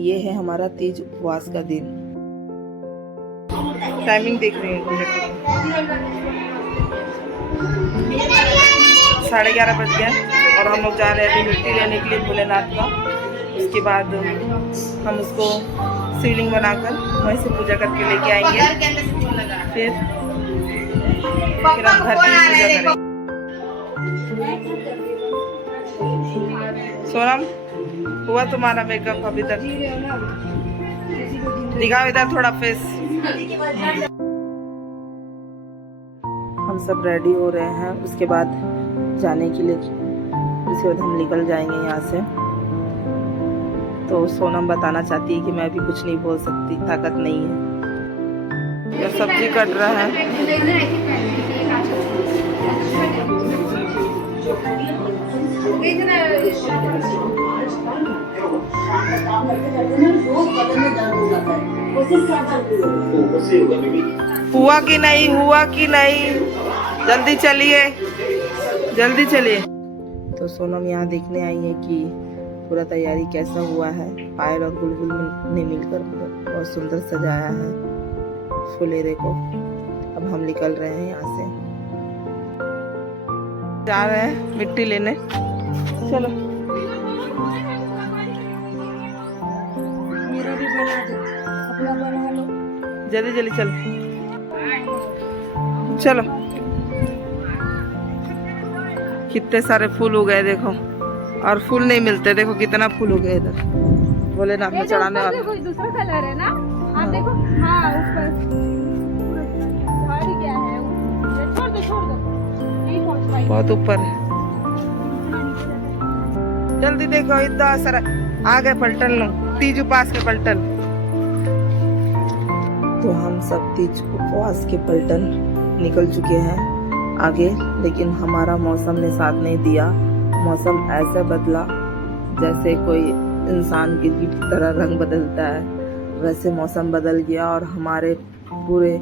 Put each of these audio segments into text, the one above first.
ये है हमारा तीज उपवास का दिन। टाइमिंग देख रही हूँ, 11:30 बज गया और हम लोग जा रहे हैं अभी मिट्टी लेने के लिए भोलेनाथ का। उसके बाद हम उसको शिवलिंग बनाकर वहीं से पूजा करके लेके आएंगे। फिर हम घर की पूजा करेंगे। सोनम, हुआ तुम्हारा मेकअप अभी तक? दिखाओ इधर थोड़ा फेस। हम सब रेडी हो रहे हैं, उसके बाद जाने के लिए उसके बाद हम निकल जाएंगे यहाँ से। तो सोनम बताना चाहती है कि मैं अभी कुछ नहीं बोल सकती, ताकत नहीं है। ये सब्जी कट रहा है। हुआ कि नहीं, हुआ कि नहीं? जल्दी चलिए, जल्दी चलिए। तो सोनम यहाँ देखने आई है कि पूरा तैयारी कैसा हुआ है। पायल और बुलबुल ने मिलकर बहुत सुंदर सजाया है फुलेरे को। अब हम निकल रहे हैं यहाँ से, जा रहे हैं मिट्टी लेने। चलो मेरा भी बना दो, अपना बना लो, जल्दी जल्दी चलो चलो। कितने सारे फूल हो गए देखो, और फूल नहीं मिलते। देखो कितना फूल हो गया इधर भोलेनाथ में चढ़ाने वाला। कोई दूसरा कलर है ना? हाँ देखो, हाँ ऊपर क्या है? छोड़ दो नहीं पहुंच पाएगी, बहुत ऊपर है। जल्दी देखो, इतना सारा आ गए पलटन लो, तीज उपवास के पलटन। तो हम सब तीज उपवास के पलटन निकल चुके हैं आगे, लेकिन हमारा मौसम ने साथ नहीं दिया। मौसम ऐसा बदला जैसे कोई इंसान की तरह रंग बदलता है, वैसे मौसम बदल गया। और हमारे पूरे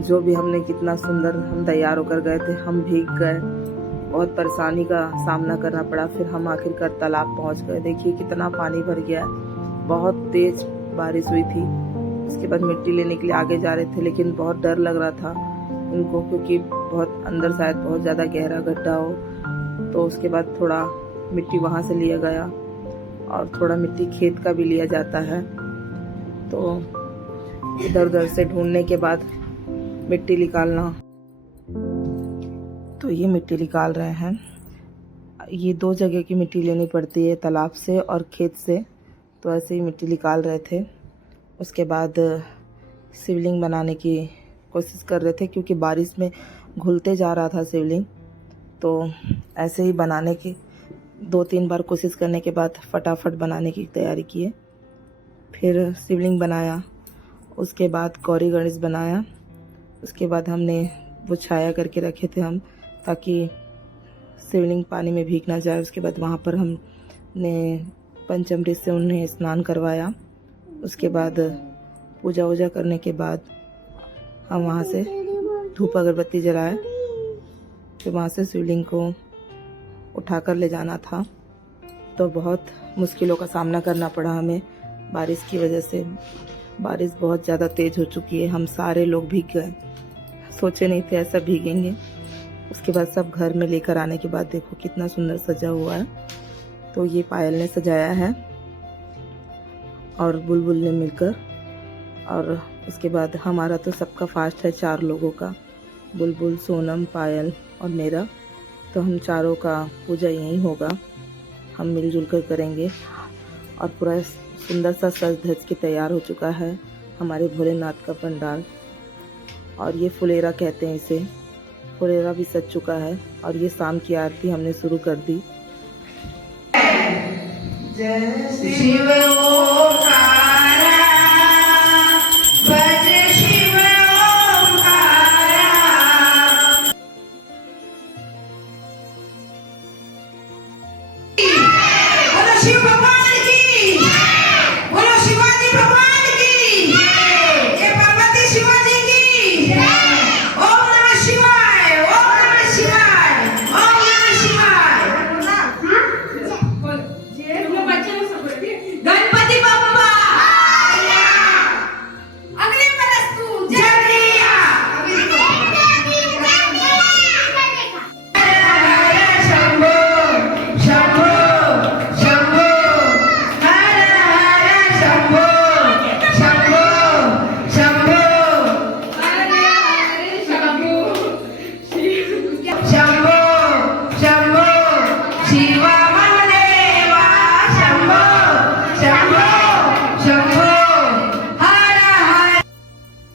जो भी हमने कितना सुंदर हम तैयार होकर गए थे, हम भीग गए। बहुत परेशानी का सामना करना पड़ा। फिर हम आखिरकार तालाब पहुंच गए। देखिए कितना पानी भर गया है, बहुत तेज बारिश हुई थी। उसके बाद मिट्टी लेने के लिए आगे जा रहे थे, लेकिन बहुत डर लग रहा था उनको, क्योंकि बहुत अंदर शायद बहुत ज़्यादा गहरा गड्ढा हो। तो उसके बाद थोड़ा मिट्टी वहाँ से लिया गया और थोड़ा मिट्टी खेत का भी लिया जाता है। तो इधर उधर से ढूंढने के बाद मिट्टी निकालना। तो ये मिट्टी निकाल रहे हैं। ये 2 जगह की मिट्टी लेनी पड़ती है, तालाब से और खेत से। तो ऐसे ही मिट्टी निकाल रहे थे। उसके बाद शिवलिंग बनाने की कोशिश कर रहे थे, क्योंकि बारिश में घुलते जा रहा था शिवलिंग। तो ऐसे ही बनाने की 2-3 बार कोशिश करने के बाद फटाफट बनाने की तैयारी किए। फिर शिवलिंग बनाया, उसके बाद गौरी गणेश बनाया। उसके बाद हमने वो छाया करके रखे थे हम, ताकि शिवलिंग पानी में भीग ना जाए। उसके बाद वहाँ पर हमने पंचामृत से उन्हें स्नान करवाया। उसके बाद पूजा वूजा करने के बाद हम वहाँ से धूप अगरबत्ती जलाए। फिर वहाँ से शिवलिंग को उठाकर ले जाना था। तो बहुत मुश्किलों का सामना करना पड़ा हमें बारिश की वजह से। बारिश बहुत ज़्यादा तेज़ हो चुकी है, हम सारे लोग भीग गए। सोचे नहीं थे ऐसा भीगेंगे। उसके बाद सब घर में लेकर आने के बाद देखो कितना सुंदर सजा हुआ है। तो ये पायल ने सजाया है और बुलबुल ने मिलकर। और उसके बाद हमारा तो सबका फास्ट है 4 लोगों का, बुलबुल, सोनम, पायल और मेरा। तो हम चारों का पूजा यहीं होगा, हम मिलजुल कर करेंगे। और पूरा सुंदर सा सज धज के तैयार हो चुका है हमारे भोलेनाथ का पंडाल। और ये फुलेरा कहते हैं इसे, फुलेरा भी सज चुका है। और ये शाम की आरती हमने शुरू कर दी। जय शिव शिव भगवान की, बोलो शिवाजी भगवान की, ये पार्वती शिवाजी की। ओम नमः शिवाय, ओम नमः शिवाय, ओम नमः शिवाय। गणपति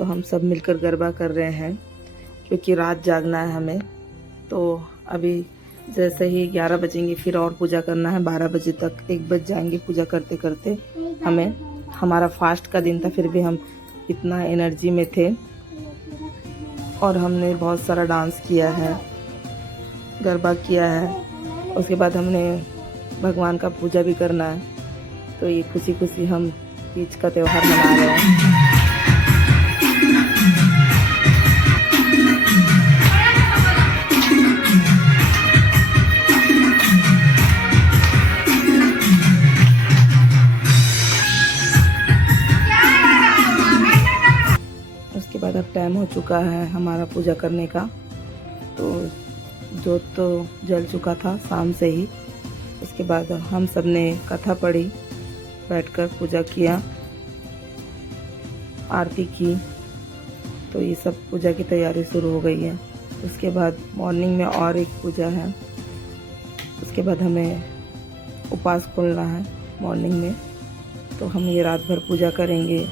तो हम सब मिलकर गरबा कर रहे हैं क्योंकि रात जागना है हमें। तो अभी जैसे ही 11 बजेंगे फिर और पूजा करना है, 12 बजे तक 1 बज जाएंगे पूजा करते करते हमें। हमारा फास्ट का दिन था फिर भी हम इतना एनर्जी में थे और हमने बहुत सारा डांस किया है, गरबा किया है। उसके बाद हमने भगवान का पूजा भी करना है। तो ये खुशी खुशी हम तीज का त्यौहार मना रहे हैं। उसके बाद अब टाइम हो चुका है हमारा पूजा करने का। तो जोत तो जल चुका था शाम से ही। उसके बाद हम सब ने कथा पढ़ी, बैठकर पूजा किया, आरती की। तो ये सब पूजा की तैयारी शुरू हो गई है। उसके बाद मॉर्निंग में और एक पूजा है। उसके बाद हमें उपवास खोलना है मॉर्निंग में। तो हम ये रात भर पूजा करेंगे,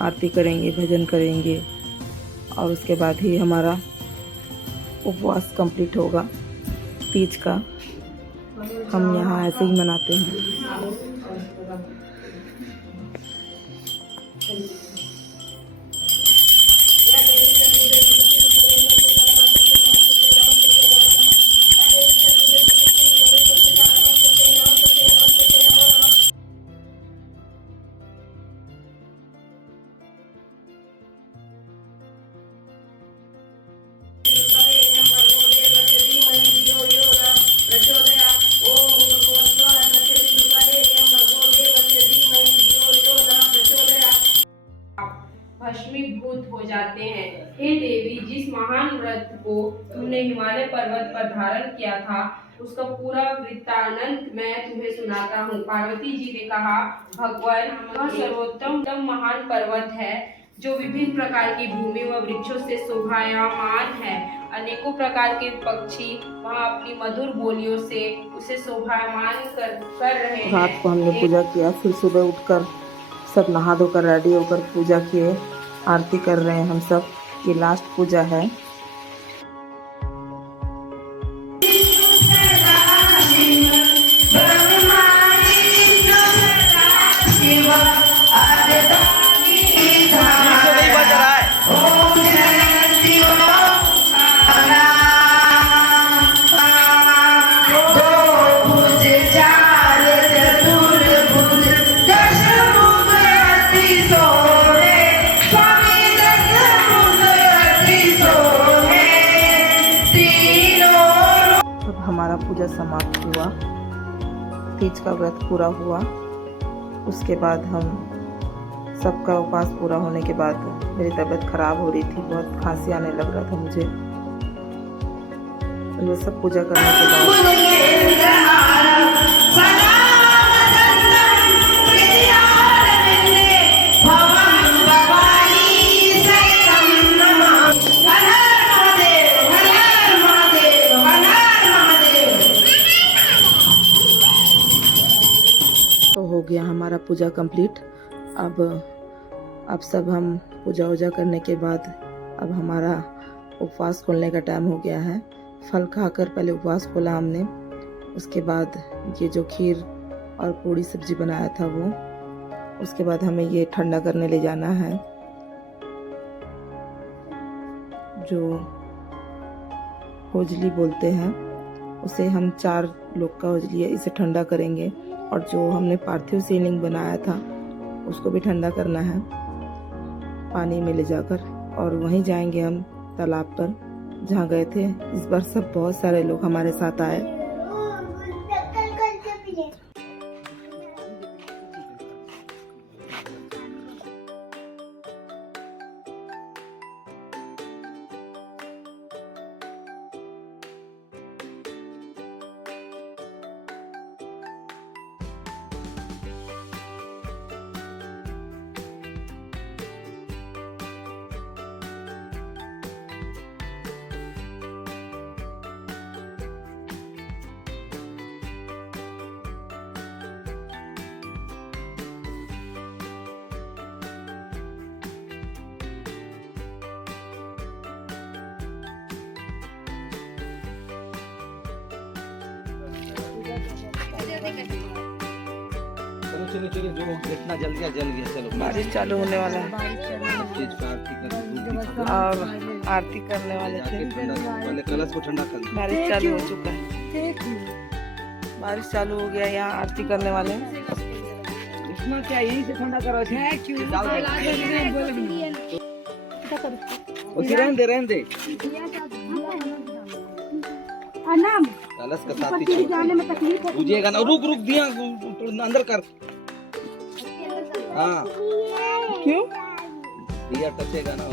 आरती करेंगे, भजन करेंगे और उसके बाद ही हमारा उपवास कंप्लीट होगा तीज का। हम यहाँ ऐसे ही मनाते हैं। भस्मीभूत हो जाते हैं। हे देवी, जिस महान व्रत को तुमने हिमालय पर्वत पर धारण किया था उसका पूरा वृत्तांत मैं तुम्हें सुनाता हूँ। पार्वती जी ने कहा, भगवान, वह सर्वोत्तम महान पर्वत है जो विभिन्न प्रकार की भूमि व वृक्षों से शोभायमान है। अनेकों प्रकार के पक्षी वहाँ अपनी मधुर बोलियों से उसे शोभायमान कर रहे हैं। रात को हमने पूजा किया, फिर सुबह उठकर सब नहा धोकर रेडी होकर पूजा किए, आरती कर रहे हैं हम सब। ये लास्ट पूजा है। हमारा पूजा समाप्त हुआ, तीज का व्रत पूरा हुआ। उसके बाद हम सबका उपवास पूरा होने के बाद मेरी तबीयत खराब हो रही थी, बहुत खांसी आने लग रहा था मुझे। ये सब पूजा करने के बाद हो गया हमारा पूजा कंप्लीट। अब सब हम पूजा वूजा करने के बाद अब हमारा उपवास खोलने का टाइम हो गया है। फल खाकर पहले उपवास खोला हमने। उसके बाद ये जो खीर और पूड़ी सब्जी बनाया था वो, उसके बाद हमें ये ठंडा करने ले जाना है। जो होजली बोलते हैं उसे, हम 4 लोग का होजली है, इसे ठंडा करेंगे। और जो हमने पार्थिव शिवलिंग बनाया था उसको भी ठंडा करना है पानी में ले जाकर। और वहीं जाएंगे हम तालाब पर जहाँ गए थे। इस बार सब बहुत सारे लोग हमारे साथ आए। चलो चलो, जो जितना जल गया चलो। बारिश चालू होने वाला है चीज का आरती कर, और आरती करने वाले थे। पहले कलश को ठंडा कर। बारिश चालू हो चुका है, बारिश चालू हो गया, यहाँ आरती करने वाले हैं। इसमें क्या यही से ठंडा करो, रहने दे कलश का साथी बुझेगा ना। रुक दिया अंदर कर। हाँ क्यों? दिया टचेगा ना।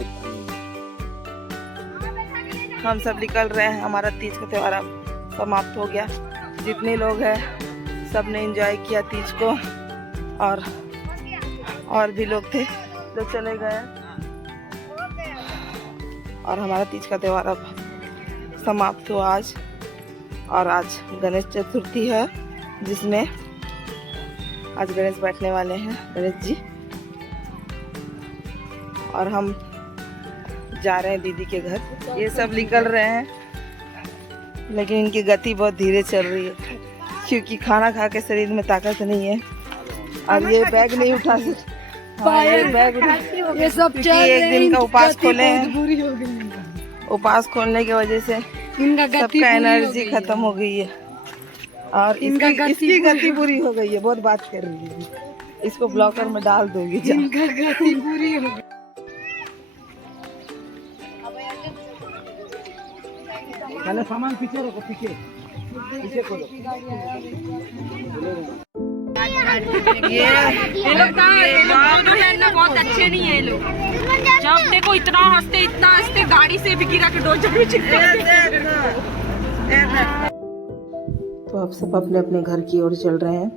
हम सब निकल रहे हैं, हमारा तीज का त्योहार अब समाप्त हो गया। जितने लोग हैं सब ने एंजॉय किया तीज को, और भी लोग थे जो चले गए, और हमारा तीज का त्योहार अब समाप्त हुआ आज। और आज गणेश चतुर्थी है, जिसमें आज गणेश बैठने वाले हैं, गणेश जी। और हम जा रहे हैं दीदी के घर। ये सब निकल रहे हैं, लेकिन इनकी गति बहुत धीरे चल रही है, क्योंकि खाना खा के शरीर में ताकत नहीं है, और ये बैग नहीं उठा सकते। ये बैग ये सब एक दिन का उपास खोले हैं, उपास खोलने की वजह से सबका एनर्जी खत्म हो गई है, और इसकी गति बुरी हो गई है। बहुत बात कर रही है, इसको ब्लॉकर में डाल दोगी। गति बुरी हो गई। पहले सामान पीछे रखो, पीछे खोलो। ये लोग ना बहुत अच्छे नहीं है। ये लोग जब देखो इतना हंसते गाड़ी से भी गिरा के डोजर में चिपका। तो अब सब अपने अपने घर की ओर चल रहे हैं,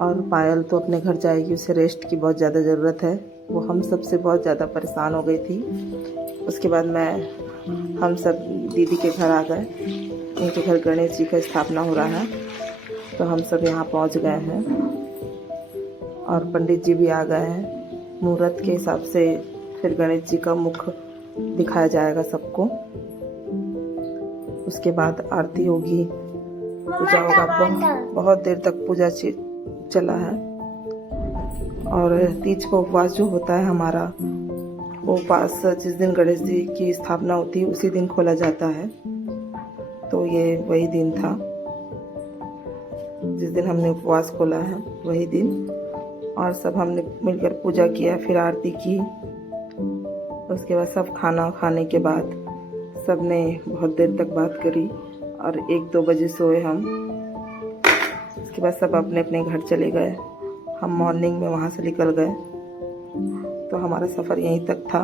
और पायल तो अपने घर जाएगी, उसे रेस्ट की बहुत ज़्यादा ज़रूरत है। वो हम सब से बहुत ज़्यादा परेशान हो गई थी। उसके बाद हम सब दीदी के घर आ गए। इनके घर गणेश जी का स्थापना हो रहा है, तो हम सब यहाँ पहुँच गए हैं, और पंडित जी भी आ गए हैं। मुहूर्त के हिसाब से फिर गणेश जी का मुख दिखाया जाएगा सबको। उसके बाद आरती होगी, पूजा होगा। बहुत देर तक पूजा चला है। और तीज का उपवास जो होता है हमारा, वो उपवास जिस दिन गणेश जी की स्थापना होती है उसी दिन खोला जाता है। तो ये वही दिन था जिस दिन हमने उपवास खोला है, वही दिन। और सब हमने मिलकर पूजा किया, फिर आरती की। उसके बाद सब खाना खाने के बाद सबने बहुत देर तक बात करी, और 1-2 बजे सोए हम। उसके बाद सब अपने अपने घर चले गए। हम मॉर्निंग में वहाँ से निकल गए। तो हमारा सफ़र यहीं तक था।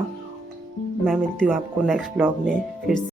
मैं मिलती हूँ आपको नेक्स्ट ब्लॉग में फिर से।